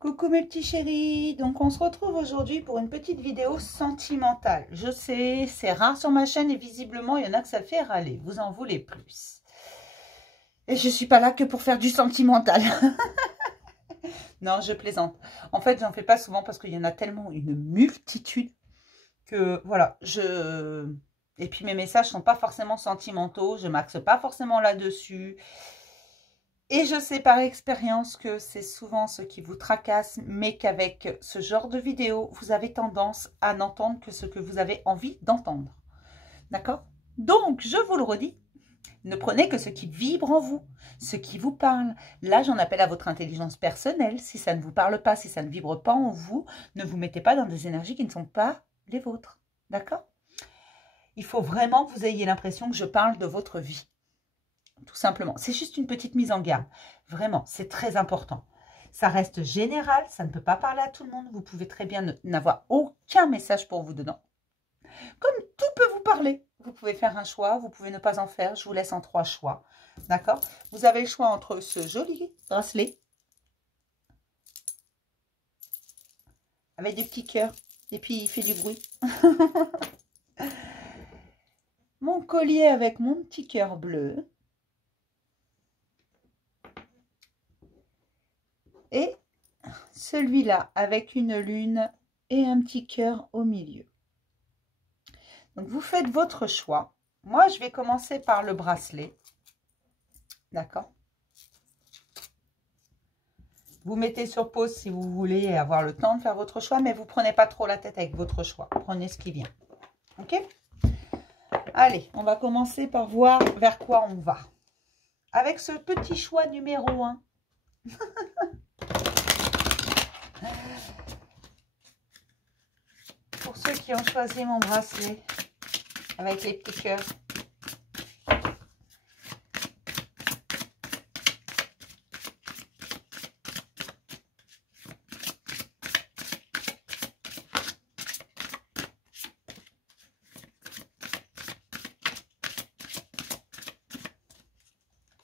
Coucou mes petits chéris, donc on se retrouve aujourd'hui pour une petite vidéo sentimentale. Je sais, c'est rare sur ma chaîne et visiblement il y en a que ça fait râler, vous en voulez plus. Et je suis pas là que pour faire du sentimental. Non, je plaisante. En fait, j'en fais pas souvent parce qu'il y en a tellement une multitude que voilà, Et puis mes messages sont pas forcément sentimentaux, je m'axe pas forcément là-dessus. Et je sais par expérience que c'est souvent ce qui vous tracasse, mais qu'avec ce genre de vidéo, vous avez tendance à n'entendre que ce que vous avez envie d'entendre. D'accord? Donc, je vous le redis, ne prenez que ce qui vibre en vous, ce qui vous parle. Là, j'en appelle à votre intelligence personnelle. Si ça ne vous parle pas, si ça ne vibre pas en vous, ne vous mettez pas dans des énergies qui ne sont pas les vôtres. D'accord? Il faut vraiment que vous ayez l'impression que je parle de votre vie. Tout simplement. C'est juste une petite mise en garde. Vraiment, c'est très important. Ça reste général, ça ne peut pas parler à tout le monde. Vous pouvez très bien n'avoir aucun message pour vous dedans. Comme tout peut vous parler. Vous pouvez faire un choix, vous pouvez ne pas en faire. Je vous laisse en 3 choix. D'accord? Vous avez le choix entre ce joli bracelet avec des petits cœurs. Et puis, il fait du bruit. Mon collier avec mon petit cœur bleu. Et celui-là avec une lune et un petit cœur au milieu. Donc, vous faites votre choix. Moi, je vais commencer par le bracelet. D'accord? Vous mettez sur pause si vous voulez avoir le temps de faire votre choix, mais vous ne prenez pas trop la tête avec votre choix. Prenez ce qui vient. Ok? Allez, on va commencer par voir vers quoi on va. Avec ce petit choix numéro 1. Pour ceux qui ont choisi mon bracelet avec les petits cœurs.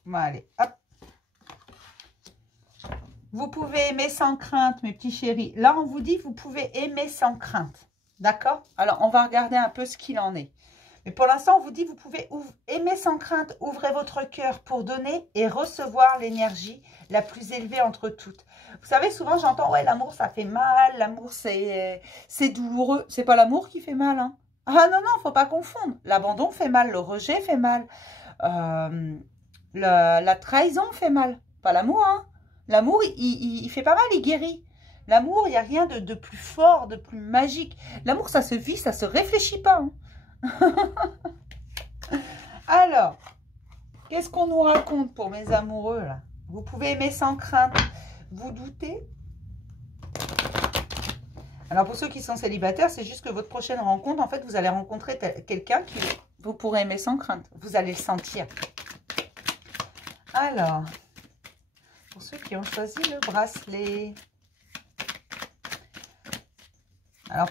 Bon, allez, hop. Vous pouvez aimer sans crainte, mes petits chéris. Là, on vous dit, vous pouvez aimer sans crainte. D'accord? Alors, on va regarder un peu ce qu'il en est. Mais pour l'instant, on vous dit, vous pouvez aimer sans crainte. Ouvrez votre cœur pour donner et recevoir l'énergie la plus élevée entre toutes. Vous savez, souvent, j'entends, ouais, l'amour, ça fait mal. L'amour, c'est douloureux. C'est pas l'amour qui fait mal, hein. Ah non, non, faut pas confondre. L'abandon fait mal, le rejet fait mal. La trahison fait mal. Pas l'amour, hein. L'amour, il fait pas mal, il guérit. L'amour, il n'y a rien de plus fort, de plus magique. L'amour, ça se vit, ça se réfléchit pas. Hein. Alors, qu'est-ce qu'on nous raconte pour mes amoureux, là? Vous pouvez aimer sans crainte. Vous doutez? Alors, pour ceux qui sont célibataires, c'est juste que votre prochaine rencontre, en fait, vous allez rencontrer quelqu'un qui vous pourrez aimer sans crainte. Vous allez le sentir. Alors, pour ceux qui ont choisi le bracelet. Alors,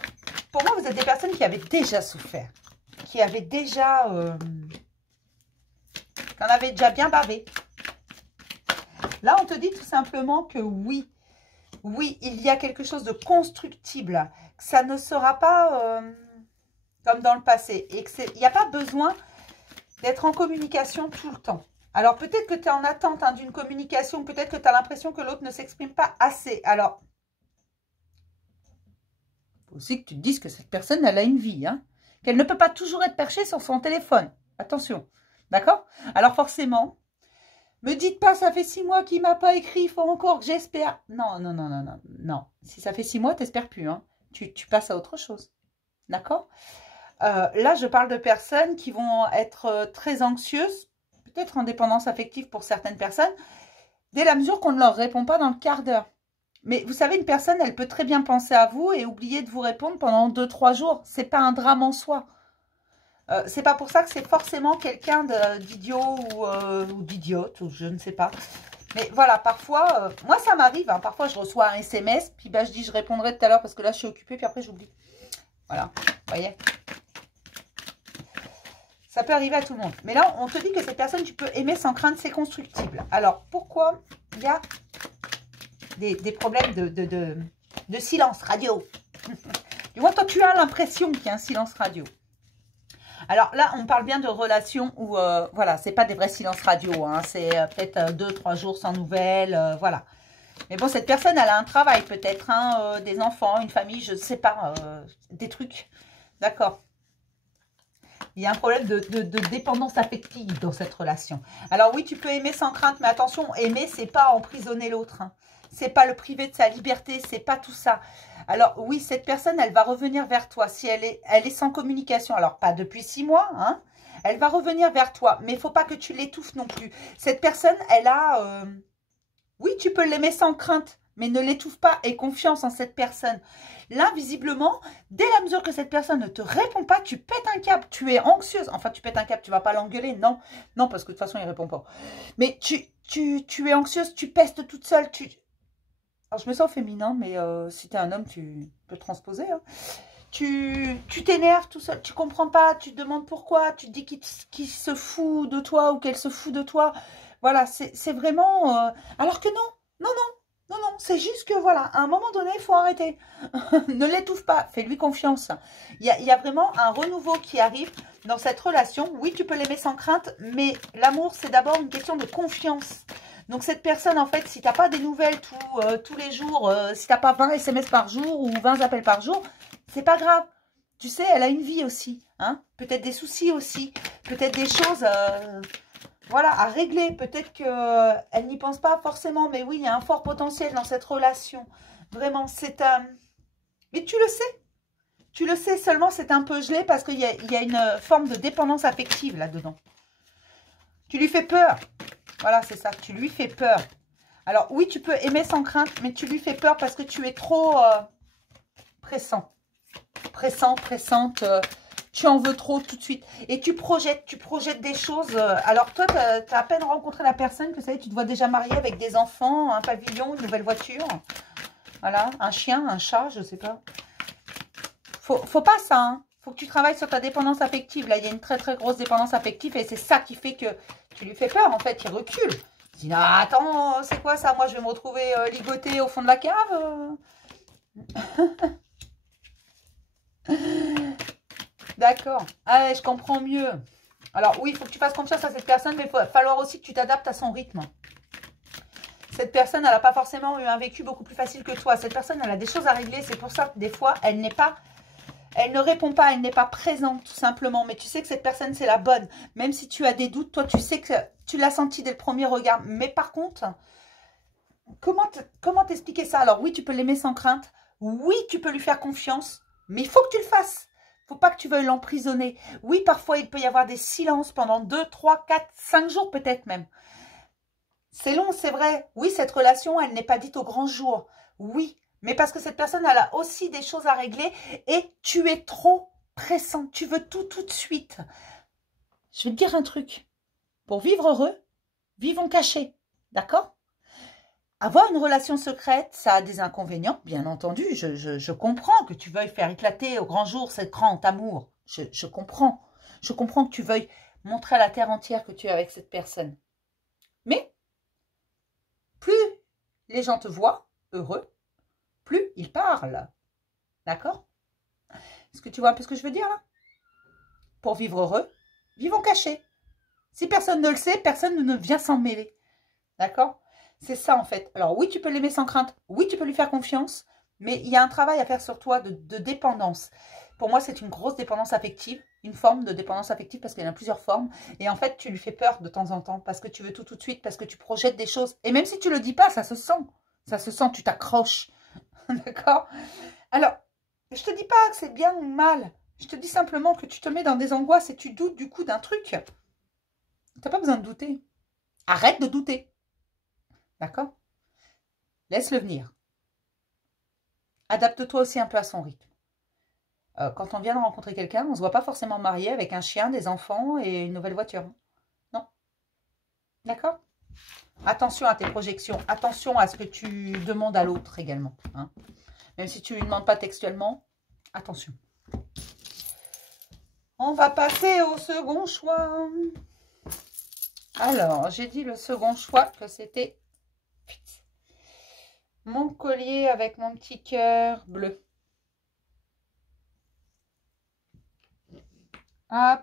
pour moi, vous êtes des personnes qui avaient déjà souffert. Qui avaient déjà... qui en avaient déjà bien bavé. Là, on te dit tout simplement que oui. Oui, il y a quelque chose de constructible. Que ça ne sera pas comme dans le passé. Et qu'il n'y a pas besoin d'être en communication tout le temps. Alors, peut-être que tu es en attente hein, d'une communication. Peut-être que tu as l'impression que l'autre ne s'exprime pas assez. Alors, il faut aussi que tu te dises que cette personne, elle a une vie. Hein, qu'elle ne peut pas toujours être perchée sur son téléphone. Attention. D'accord? Alors, forcément, me dites pas, ça fait 6 mois qu'il ne m'a pas écrit. Il faut encore que j'espère. Non, non, non, non, non, non. Si ça fait 6 mois, tu n'espères plus. Hein. Tu passes à autre chose. D'accord? Là, je parle de personnes qui vont être très anxieuses. Peut-être en dépendance affective pour certaines personnes, dès la mesure qu'on ne leur répond pas dans le quart d'heure. Mais vous savez, une personne, elle peut très bien penser à vous et oublier de vous répondre pendant 2-3 jours. Ce n'est pas un drame en soi. C'est pas pour ça que c'est forcément quelqu'un d'idiot ou d'idiote, ou je ne sais pas. Mais voilà, parfois, moi ça m'arrive, hein, parfois je reçois un SMS, puis bah, je dis je répondrai tout à l'heure parce que là je suis occupée, puis après j'oublie. Voilà, vous voyez. Ça peut arriver à tout le monde. Mais là, on te dit que cette personne, tu peux aimer sans crainte, c'est constructible. Alors, pourquoi il y a des problèmes de silence radio. Tu vois, toi, tu as l'impression qu'il y a un silence radio. Alors là, on parle bien de relations où, voilà, c'est pas des vrais silences radio. Hein, c'est peut-être 2-3 jours sans nouvelles, voilà. Mais bon, cette personne, elle a un travail peut-être, hein, des enfants, une famille, je ne sais pas, des trucs. D'accord. Il y a un problème de dépendance affective dans cette relation. Alors oui, tu peux aimer sans crainte, mais attention, aimer, c'est pas emprisonner l'autre. Hein. C'est pas le priver de sa liberté, c'est pas tout ça. Alors oui, cette personne, elle va revenir vers toi si elle est sans communication. Alors pas depuis 6 mois, hein. Elle va revenir vers toi, mais il ne faut pas que tu l'étouffes non plus. Cette personne, elle a... oui, tu peux l'aimer sans crainte, mais ne l'étouffe pas, aie confiance en cette personne. Là, visiblement, dès la mesure que cette personne ne te répond pas, tu pètes un câble, tu es anxieuse. Enfin, tu pètes un câble, tu ne vas pas l'engueuler, non. Non, parce que de toute façon, il ne répond pas. Mais tu es anxieuse, tu pestes toute seule. Alors, je me sens féminin, mais si tu es un homme, tu peux transposer. Hein. Tu t'énerves tout seul, tu comprends pas, tu te demandes pourquoi, tu te dis qu'il se fout de toi ou qu'elle se fout de toi. Voilà, c'est vraiment... alors que non, non, non. Non, non, c'est juste que voilà, à un moment donné, il faut arrêter. Ne l'étouffe pas, fais-lui confiance. Il y a vraiment un renouveau qui arrive dans cette relation. Oui, tu peux l'aimer sans crainte, mais l'amour, c'est d'abord une question de confiance. Donc cette personne, en fait, si tu n'as pas des nouvelles tous les jours, si tu n'as pas 20 SMS par jour ou 20 appels par jour, c'est pas grave. Tu sais, elle a une vie aussi. Hein, peut-être des soucis aussi, peut-être des choses... voilà, à régler. Peut-être qu'elle n'y pense pas forcément, mais oui, il y a un fort potentiel dans cette relation. Vraiment, c'est un... Mais tu le sais. Tu le sais, seulement c'est un peu gelé parce qu'il y a une forme de dépendance affective là-dedans. Tu lui fais peur. Voilà, c'est ça. Tu lui fais peur. Alors, oui, tu peux aimer sans crainte, mais tu lui fais peur parce que tu es trop pressant. Pressant, pressante... tu en veux trop tout de suite. Et tu projettes des choses. Alors toi, tu as à peine rencontré la personne que ça y est, tu te vois déjà marié avec des enfants, un pavillon, une nouvelle voiture. Voilà, un chien, un chat, je sais pas. Faut pas ça, hein. Faut que tu travailles sur ta dépendance affective. Là, il y a une très très grosse dépendance affective et c'est ça qui fait que tu lui fais peur. En fait, il recule. Il dit, ah, attends, c'est quoi ça? Moi, je vais me retrouver ligoté au fond de la cave. D'accord. Ah, ouais, je comprends mieux. Alors, oui, il faut que tu fasses confiance à cette personne, mais il va falloir aussi que tu t'adaptes à son rythme. Cette personne, elle n'a pas forcément eu un vécu beaucoup plus facile que toi. Cette personne, elle a des choses à régler. C'est pour ça que des fois, elle ne répond pas, elle n'est pas présente, tout simplement. Mais tu sais que cette personne, c'est la bonne. Même si tu as des doutes, toi, tu sais que tu l'as senti dès le premier regard. Mais par contre, comment t'expliquer ça? Alors, oui, tu peux l'aimer sans crainte. Oui, tu peux lui faire confiance. Mais il faut que tu le fasses. Faut pas que tu veuilles l'emprisonner. Oui, parfois, il peut y avoir des silences pendant 2, 3, 4, 5 jours peut-être même. C'est long, c'est vrai. Oui, cette relation, elle n'est pas dite au grand jour. Oui, mais parce que cette personne, elle a aussi des choses à régler et tu es trop pressant. Tu veux tout de suite. Je vais te dire un truc. Pour vivre heureux, vivons cachés. D'accord? Avoir une relation secrète, ça a des inconvénients, bien entendu. Je comprends que tu veuilles faire éclater au grand jour cette grande amour. Je comprends. Je comprends que tu veuilles montrer à la terre entière que tu es avec cette personne. Mais, plus les gens te voient heureux, plus ils parlent. D'accord? Est-ce que tu vois un peu ce que je veux dire là? Pour vivre heureux, vivons cachés. Si personne ne le sait, personne ne vient s'en mêler. D'accord? C'est ça en fait. Alors oui, tu peux l'aimer sans crainte. Oui, tu peux lui faire confiance. Mais il y a un travail à faire sur toi de dépendance. Pour moi, c'est une grosse dépendance affective. Une forme de dépendance affective parce qu'il y en a plusieurs formes. Et en fait, tu lui fais peur de temps en temps. Parce que tu veux tout de suite. Parce que tu projettes des choses. Et même si tu ne le dis pas, ça se sent. Ça se sent, tu t'accroches. D'accord? Alors, je ne te dis pas que c'est bien ou mal. Je te dis simplement que tu te mets dans des angoisses et tu doutes du coup d'un truc. Tu n'as pas besoin de douter. Arrête de douter. D'accord? Laisse-le venir. Adapte-toi aussi un peu à son rythme. Quand on vient de rencontrer quelqu'un, on ne se voit pas forcément marié avec un chien, des enfants et une nouvelle voiture. Non. D'accord? Attention à tes projections. Attention à ce que tu demandes à l'autre également. Hein. Même si tu ne lui demandes pas textuellement, attention. On va passer au second choix. Alors, j'ai dit le second choix que c'était... mon collier avec mon petit cœur bleu. Hop.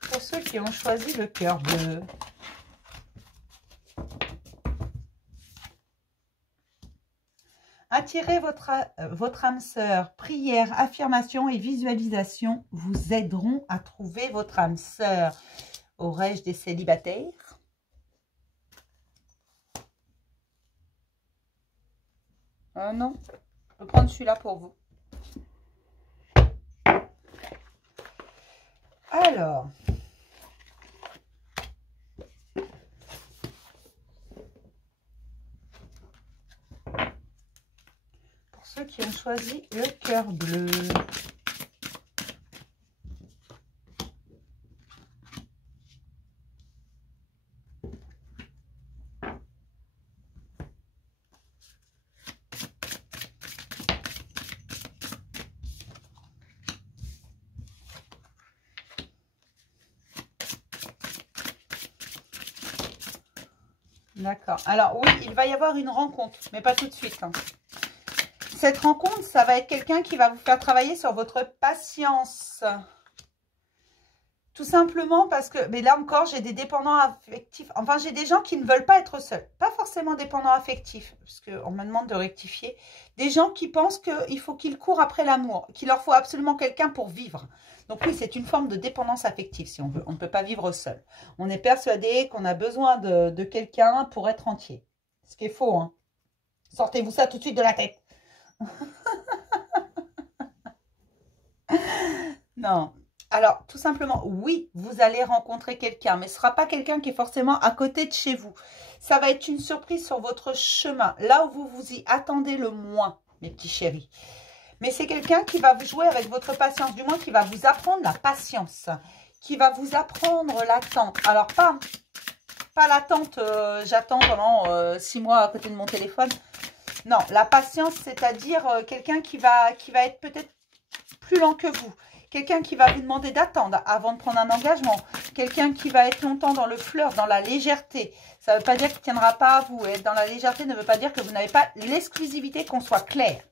Pour ceux qui ont choisi le cœur bleu. Attirez votre âme sœur. Prière, affirmation et visualisation vous aideront à trouver votre âme sœur. Aurais-je des célibataires? Non, je peux prendre celui-là pour vous. Alors, pour ceux qui ont choisi le cœur bleu. D'accord. Alors oui, il va y avoir une rencontre, mais pas tout de suite. Hein. Cette rencontre, ça va être quelqu'un qui va vous faire travailler sur votre patience. Tout simplement parce que, mais là encore, j'ai des dépendants affectifs. Enfin, j'ai des gens qui ne veulent pas être seuls. Pas forcément dépendants affectifs, parce qu'on me demande de rectifier. Des gens qui pensent qu'il faut qu'ils courent après l'amour, qu'il leur faut absolument quelqu'un pour vivre. Donc oui, c'est une forme de dépendance affective, si on veut. On ne peut pas vivre seul. On est persuadé qu'on a besoin de quelqu'un pour être entier. Ce qui est faux, hein. Sortez-vous ça tout de suite de la tête. Non. Alors, tout simplement, oui, vous allez rencontrer quelqu'un, mais ce ne sera pas quelqu'un qui est forcément à côté de chez vous. Ça va être une surprise sur votre chemin, là où vous vous y attendez le moins, mes petits chéris. Mais c'est quelqu'un qui va vous jouer avec votre patience, du moins qui va vous apprendre la patience, qui va vous apprendre l'attente. Alors, pas l'attente, j'attends pendant 6 mois à côté de mon téléphone. Non, la patience, c'est-à-dire quelqu'un qui va être peut-être plus lent que vous. Quelqu'un qui va vous demander d'attendre avant de prendre un engagement. Quelqu'un qui va être longtemps dans le flirt, dans la légèreté. Ça ne veut pas dire qu'il ne tiendra pas à vous. Être dans la légèreté ne veut pas dire que vous n'avez pas l'exclusivité, qu'on soit clair.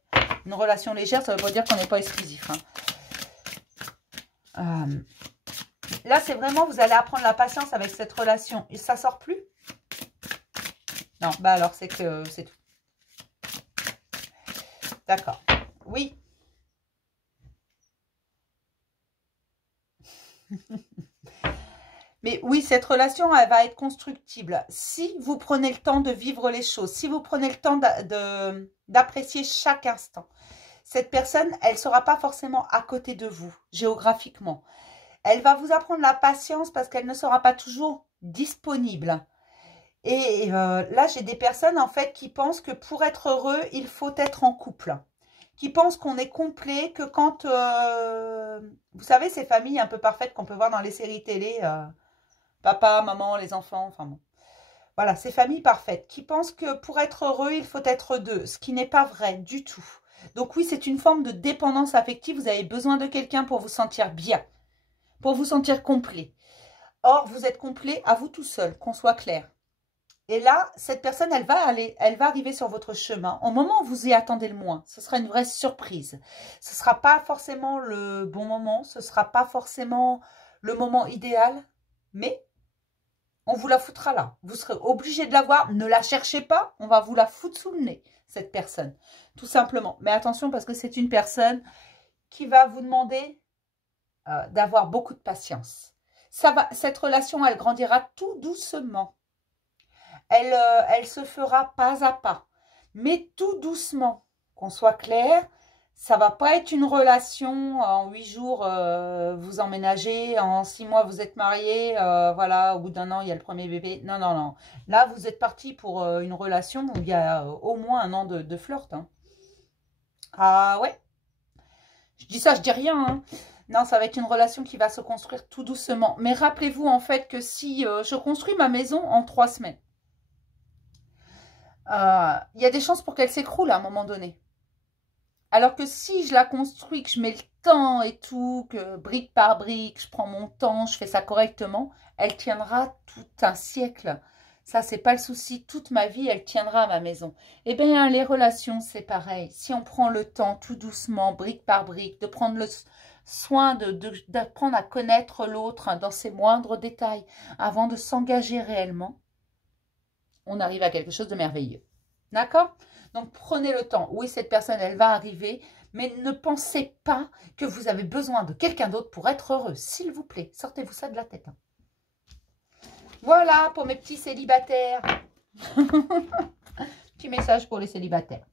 Une relation légère, ça ne veut pas dire qu'on n'est pas exclusif. Hein. Là, c'est vraiment, vous allez apprendre la patience avec cette relation. Et ça ne sort plus? Non, bah alors c'est que c'est tout. D'accord. Oui. Mais oui, cette relation, elle va être constructible. Si vous prenez le temps de vivre les choses, si vous prenez le temps d'apprécier chaque instant, cette personne, elle ne sera pas forcément à côté de vous, géographiquement. Elle va vous apprendre la patience parce qu'elle ne sera pas toujours disponible. Et là, j'ai des personnes, en fait, qui pensent que pour être heureux, il faut être en couple. Qui pensent qu'on est complet, que quand... vous savez, ces familles un peu parfaites qu'on peut voir dans les séries télé... papa, maman, les enfants, enfin bon. Voilà, ces familles parfaites qui pensent que pour être heureux, il faut être deux, ce qui n'est pas vrai du tout. Donc oui, c'est une forme de dépendance affective. Vous avez besoin de quelqu'un pour vous sentir bien, pour vous sentir complet. Or, vous êtes complet à vous tout seul, qu'on soit clair. Et là, cette personne, elle va arriver sur votre chemin au moment où vous y attendez le moins. Ce sera une vraie surprise. Ce ne sera pas forcément le bon moment, ce ne sera pas forcément le moment idéal, mais on vous la foutra là. Vous serez obligé de la voir. Ne la cherchez pas. On va vous la foutre sous le nez, cette personne. Tout simplement. Mais attention, parce que c'est une personne qui va vous demander d'avoir beaucoup de patience. Cette relation, elle grandira tout doucement. Elle se fera pas à pas. Mais tout doucement. Qu'on soit clair. Ça ne va pas être une relation, en 8 jours, vous emménagez, en 6 mois, vous êtes mariés, voilà, au bout d'1 an, il y a le premier bébé. Non, non, non. Là, vous êtes parti pour une relation où il y a au moins 1 an de flirt. Hein. Ah ouais. Je dis ça, je dis rien. Hein. Non, ça va être une relation qui va se construire tout doucement. Mais rappelez-vous, en fait, que si je construis ma maison en 3 semaines, il y a des chances pour qu'elle s'écroule à un moment donné. Alors que si je la construis, que je mets le temps et tout, que brique par brique, je prends mon temps, je fais ça correctement, elle tiendra tout un siècle. Ça, c'est pas le souci. Toute ma vie, elle tiendra à ma maison. Eh bien, les relations, c'est pareil. Si on prend le temps, tout doucement, brique par brique, de prendre le soin d'apprendre à connaître l'autre dans ses moindres détails, avant de s'engager réellement, on arrive à quelque chose de merveilleux. D'accord? Donc, prenez le temps. Oui, cette personne, elle va arriver, mais ne pensez pas que vous avez besoin de quelqu'un d'autre pour être heureux. S'il vous plaît, sortez-vous ça de la tête. Hein. Voilà pour mes petits célibataires. Petit message pour les célibataires.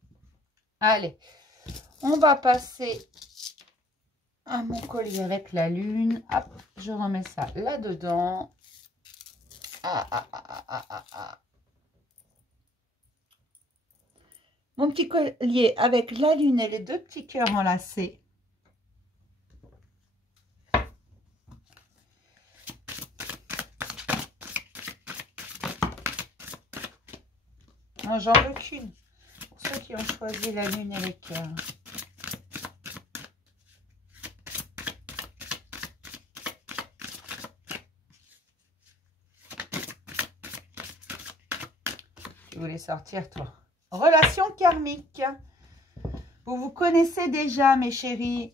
Allez, on va passer à mon collier avec la lune. Hop, je remets ça là-dedans. Mon petit collier avec la lune et les deux petits cœurs enlacés. J'en veux qu'une. Pour ceux qui ont choisi la lune et les cœurs. Tu voulais sortir, toi. Relation karmique. Vous vous connaissez déjà, mes chéris.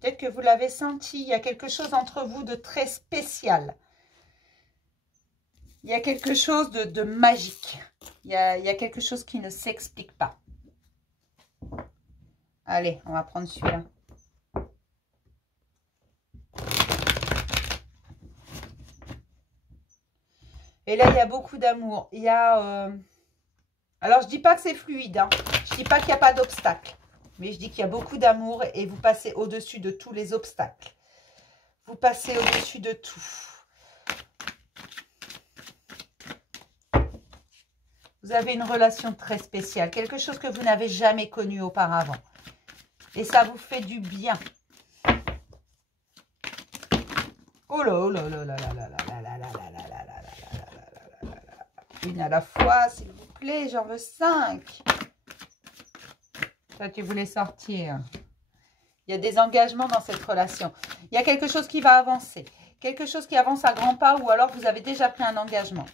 Peut-être que vous l'avez senti. Il y a quelque chose entre vous de très spécial. Il y a quelque chose de magique. Il y a quelque chose qui ne s'explique pas. Allez, on va prendre celui-là. Et là, il y a beaucoup d'amour. Il y a... Alors, je ne dis pas que c'est fluide. Hein. Je ne dis pas qu'il n'y a pas d'obstacle. Mais je dis qu'il y a beaucoup d'amour et vous passez au-dessus de tous les obstacles. Vous passez au-dessus de tout. Vous avez une relation très spéciale. Quelque chose que vous n'avez jamais connu auparavant. Et ça vous fait du bien. Oh là, oh là là là là là là là là là là là là là. Une à la fois, s'il vous plaît, j'en veux 5. Toi, tu voulais sortir. Il y a des engagements dans cette relation. Il y a quelque chose qui va avancer. Quelque chose qui avance à grands pas ou alors vous avez déjà pris un engagement.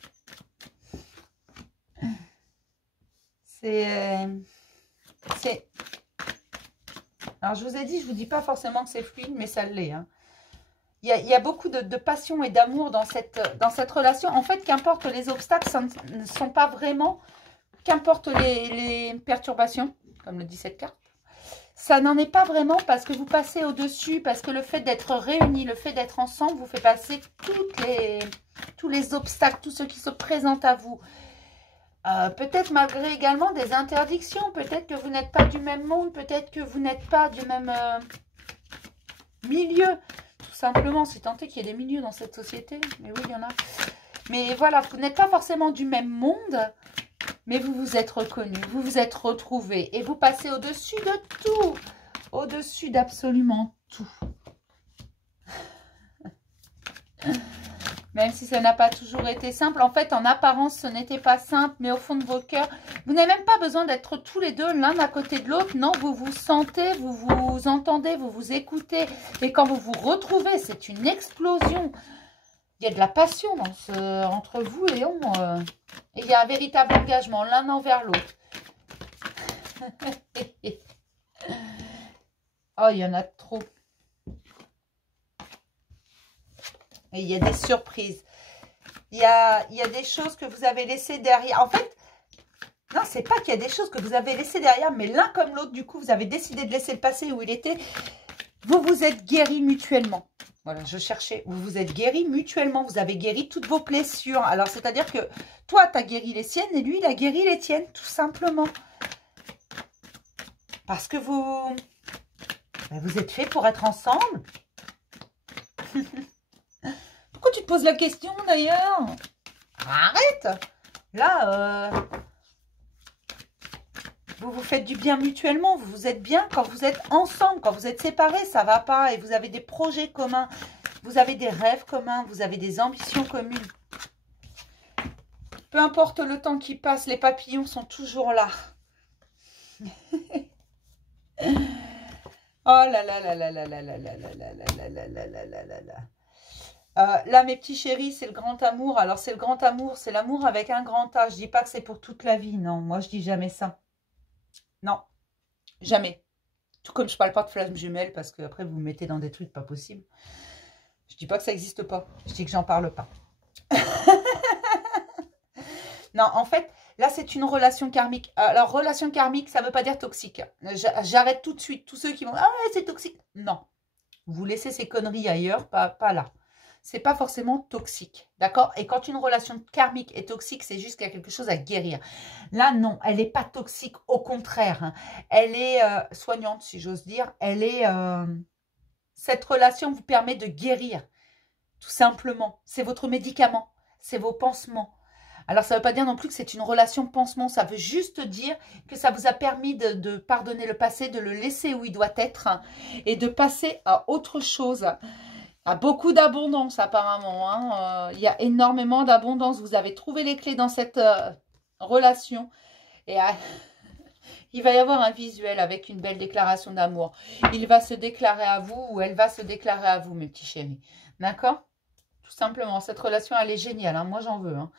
Alors, je vous ai dit, je ne vous dis pas forcément que c'est fluide, mais ça l'est. Hein. Il y a beaucoup de passion et d'amour dans cette relation. En fait, qu'importe les obstacles, ça ne sont pas vraiment... Qu'importe les perturbations, comme le dit cette carte, ça n'en est pas vraiment parce que vous passez au-dessus, parce que le fait d'être réunis, le fait d'être ensemble, vous fait passer tous les obstacles, tout ce qui se présente à vous. Peut-être malgré également des interdictions, peut-être que vous n'êtes pas du même monde, peut-être que vous n'êtes pas du même milieu. Tout simplement, c'est tenté qu'il y ait des milieux dans cette société, mais oui, il y en a. Mais voilà, vous n'êtes pas forcément du même monde, mais vous vous êtes reconnus, vous vous êtes retrouvés et vous passez au-dessus de tout, au-dessus d'absolument tout. Même si ça n'a pas toujours été simple. En fait, en apparence, ce n'était pas simple, mais au fond de vos cœurs, vous n'avez même pas besoin d'être tous les deux l'un à côté de l'autre. Non, vous vous sentez, vous vous entendez, vous vous écoutez. Et quand vous vous retrouvez, c'est une explosion. Il y a de la passion entre vous et on. Et il y a un véritable engagement l'un envers l'autre. Oh, il y en a trop. Et il y a des surprises. Il y a des choses que vous avez laissées derrière. En fait, non, c'est pas qu'il y a des choses que vous avez laissées derrière, mais l'un comme l'autre, du coup, vous avez décidé de laisser le passé où il était. Vous vous êtes guéris mutuellement. Voilà, je cherchais. Vous vous êtes guéris mutuellement. Vous avez guéri toutes vos blessures. Alors, c'est-à-dire que toi, tu as guéri les siennes et lui, il a guéri les tiennes, tout simplement. Parce que vous êtes fait pour être ensemble. Pourquoi tu te poses la question, d'ailleurs? Arrête. Là, vous vous faites du bien mutuellement. Vous vous êtes bien quand vous êtes ensemble. Quand vous êtes séparés, ça ne va pas. Et vous avez des projets communs. Vous avez des rêves communs. Vous avez des ambitions communes. Peu importe le temps qui passe, les papillons sont toujours là. Oh là là là là là là là là là là là là là là là là. Là, mes petits chéris, c'est le grand amour. Alors, c'est le grand amour, c'est l'amour avec un grand A. Je dis pas que c'est pour toute la vie. Non, moi, je dis jamais ça. Non, jamais. Tout comme je parle pas de flammes jumelles parce que après vous me mettez dans des trucs pas possibles. Je dis pas que ça n'existe pas. Je dis que j'en parle pas. Non, en fait, là, c'est une relation karmique. Alors, relation karmique, ça veut pas dire toxique. J'arrête tout de suite. Tous ceux qui vont... Ah ouais, c'est toxique. Non. Vous laissez ces conneries ailleurs, pas là. C'est pas forcément toxique, d'accord? Et quand une relation karmique est toxique, c'est juste qu'il y a quelque chose à guérir. Là, non, elle n'est pas toxique, au contraire. Hein. Elle est soignante, si j'ose dire. Elle est... cette relation vous permet de guérir, tout simplement. C'est votre médicament, c'est vos pansements. Alors, ça ne veut pas dire non plus que c'est une relation pansement. Ça veut juste dire que ça vous a permis de pardonner le passé, de le laisser où il doit être hein, et de passer à autre chose. À beaucoup d'abondance, apparemment. Hein. Il y a énormément d'abondance. Vous avez trouvé les clés dans cette relation. Et il va y avoir un visuel avec une belle déclaration d'amour. Il va se déclarer à vous ou elle va se déclarer à vous, mes petits chéris. D'accord ? Tout simplement, cette relation, elle est géniale. Hein. Moi, j'en veux. Hein.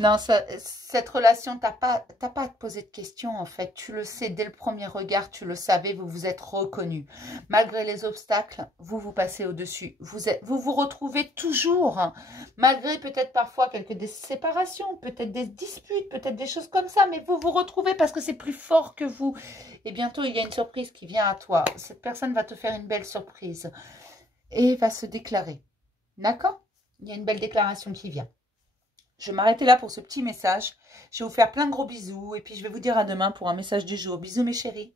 Non, cette relation, t'as pas à te poser de questions, en fait. Tu le sais, dès le premier regard, tu le savais, vous vous êtes reconnus. Malgré les obstacles, vous passez au-dessus. Vous vous retrouvez toujours, hein. Malgré peut-être parfois quelques séparations, peut-être des disputes, peut-être des choses comme ça, mais vous vous retrouvez parce que c'est plus fort que vous. Et bientôt, il y a une surprise qui vient à toi. Cette personne va te faire une belle surprise et va se déclarer. D'accord? Il y a une belle déclaration qui vient. Je vais m'arrêter là pour ce petit message. Je vais vous faire plein de gros bisous. Et puis, je vais vous dire à demain pour un message du jour. Bisous, mes chéris.